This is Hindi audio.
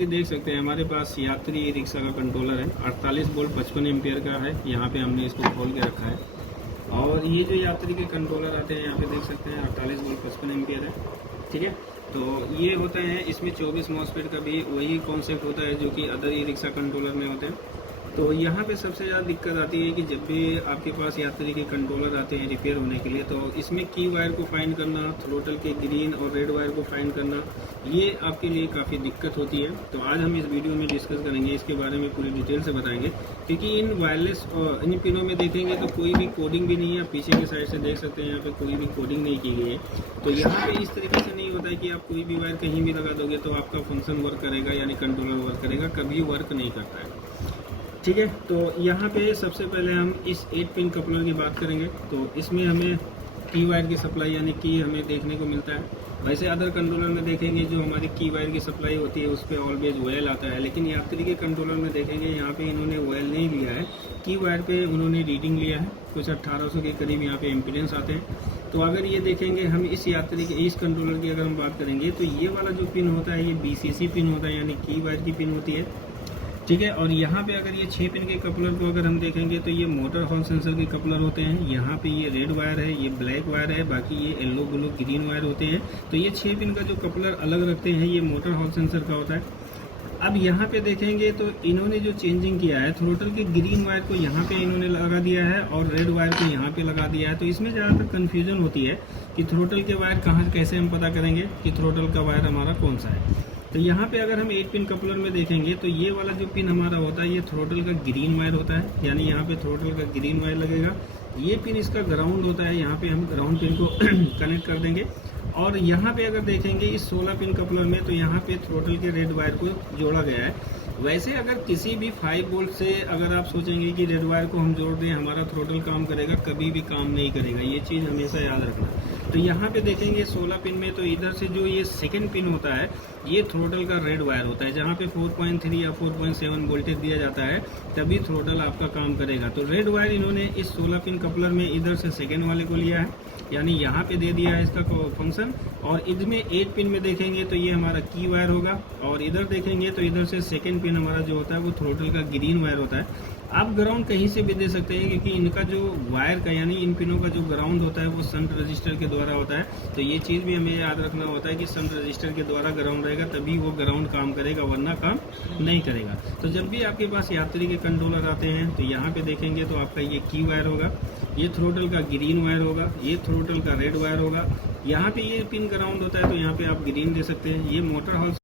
ये देख सकते हैं हमारे पास यात्री ई रिक्शा का कंट्रोलर है। 48 वोल्ट 55 एम्पियर का है। यहाँ पे हमने इसको खोल के रखा है और ये जो यात्री के कंट्रोलर आते हैं यहाँ पे देख सकते हैं 48 वोल्ट 55 एम्पियर है। ठीक है, तो ये होते हैं, इसमें 24 मॉसफेट का भी वही कॉन्सेप्ट होता है जो कि अदर ई रिक्शा कंट्रोलर में होते हैं। तो यहाँ पे सबसे ज़्यादा दिक्कत आती है कि जब भी आपके पास यात्री के कंट्रोलर आते हैं रिपेयर होने के लिए, तो इसमें की वायर को फाइंड करना, थ्रोटल के ग्रीन और रेड वायर को फाइंड करना, ये आपके लिए काफ़ी दिक्कत होती है। तो आज हम इस वीडियो में डिस्कस करेंगे, इसके बारे में पूरी डिटेल से बताएंगे, क्योंकि इन वायरलेस इन पिनों में देखेंगे तो कोई भी कोडिंग भी नहीं है। पीछे के साइड से देख सकते हैं यहाँ पे कोई भी कोडिंग नहीं की गई है। तो यहाँ पे इस तरीके से नहीं होता है कि आप कोई भी वायर कहीं भी लगा दोगे तो आपका फंक्शन वर्क करेगा, यानी कंट्रोलर वर्क करेगा, कभी वर्क नहीं करता है। ठीक है, तो यहाँ पे सबसे पहले हम इस 8 पिन कपलर की बात करेंगे। तो इसमें हमें की वायर की सप्लाई यानी की हमें देखने को मिलता है। वैसे अदर कंट्रोलर में देखेंगे जो हमारी की वायर की सप्लाई होती है उस पर ऑलवेज ऑयल आता है, लेकिन यात्री के कंट्रोलर में देखेंगे यहाँ पे इन्होंने ऑयल नहीं लिया है, की वायर पे उन्होंने रीडिंग लिया है। कुछ 1800 के करीब यहाँ पे इम्पीडेंस आते हैं। तो अगर ये देखेंगे हम इस यात्री के इस कंट्रोलर की अगर हम बात करेंगे तो ये वाला जो पिन होता है ये BCC पिन होता है, यानी की वायर की पिन होती है। ठीक है, और यहाँ पे अगर ये 6 पिन के कपलर को अगर हम देखेंगे तो ये मोटर हॉल सेंसर के कपलर होते हैं। यहाँ पे ये रेड वायर है, ये ब्लैक वायर है, बाकी ये येलो ब्लू ग्रीन वायर होते हैं। तो ये 6 पिन का जो कपलर अलग रखते हैं ये मोटर हॉल सेंसर का होता है। अब यहाँ पे देखेंगे तो इन्होंने जो चेंजिंग किया है, थ्रोटल के ग्रीन वायर को यहाँ पे इन्होंने लगा दिया है और रेड वायर को यहाँ पे लगा दिया है। तो इसमें ज़्यादातर कन्फ्यूजन होती है कि थ्रोटल के वायर कहाँ, कैसे हम पता करेंगे कि थ्रोटल का वायर हमारा कौन सा है। तो यहाँ पे अगर हम 8 पिन कपलर में देखेंगे तो ये वाला जो पिन हमारा होता है ये थ्रोटल का ग्रीन वायर होता है, यानी यहाँ पे थ्रोटल का ग्रीन वायर लगेगा। ये पिन इसका ग्राउंड होता है, यहाँ पे हम ग्राउंड पिन को कनेक्ट कर देंगे। और यहाँ पे अगर देखेंगे इस 16 पिन कपलर में तो यहाँ पे थ्रोटल के रेड वायर को जोड़ा गया है। वैसे अगर किसी भी 5 वोल्ट से अगर आप सोचेंगे कि रेड वायर को हम जोड़ दें हमारा थ्रोटल काम करेगा, कभी भी काम नहीं करेगा, ये चीज़ हमेशा याद रखना। तो यहाँ पे देखेंगे 16 पिन में तो इधर से जो ये सेकंड पिन होता है ये थ्रोटल का रेड वायर होता है, जहाँ पे 4.3 या 4.7 वोल्टेज दिया जाता है तभी थ्रोटल आपका काम करेगा। तो रेड वायर इन्होंने इस 16 पिन कपलर में इधर से सेकेंड वाले को लिया है, यानी यहाँ पे दे दिया है इसका फंक्शन। और इसमें 8 पिन में देखेंगे तो ये हमारा की वायर होगा, और इधर देखेंगे तो इधर से सेकेंड पिन हमारा जो होता है वो थ्रोटल का ग्रीन वायर होता है। आप ग्राउंड कहीं से भी दे सकते हैं, क्योंकि इनका जो वायर का यानी इन पिनों का जो ग्राउंड होता है वो शंट रजिस्टर के द्वारा होता है। तो ये चीज़ भी हमें याद रखना होता है कि शंट रजिस्टर के द्वारा ग्राउंड रहेगा तभी वो ग्राउंड काम करेगा, वरना काम नहीं करेगा। तो जब भी आपके पास यात्री के कंट्रोलर आते हैं तो यहाँ पे देखेंगे तो आपका ये की वायर होगा, ये थ्रोटल का ग्रीन वायर होगा, ये थ्रोटल का रेड वायर होगा। यहाँ पे ये पिन ग्राउंड होता है तो यहाँ पे आप ग्रीन दे सकते हैं। ये मोटर हॉल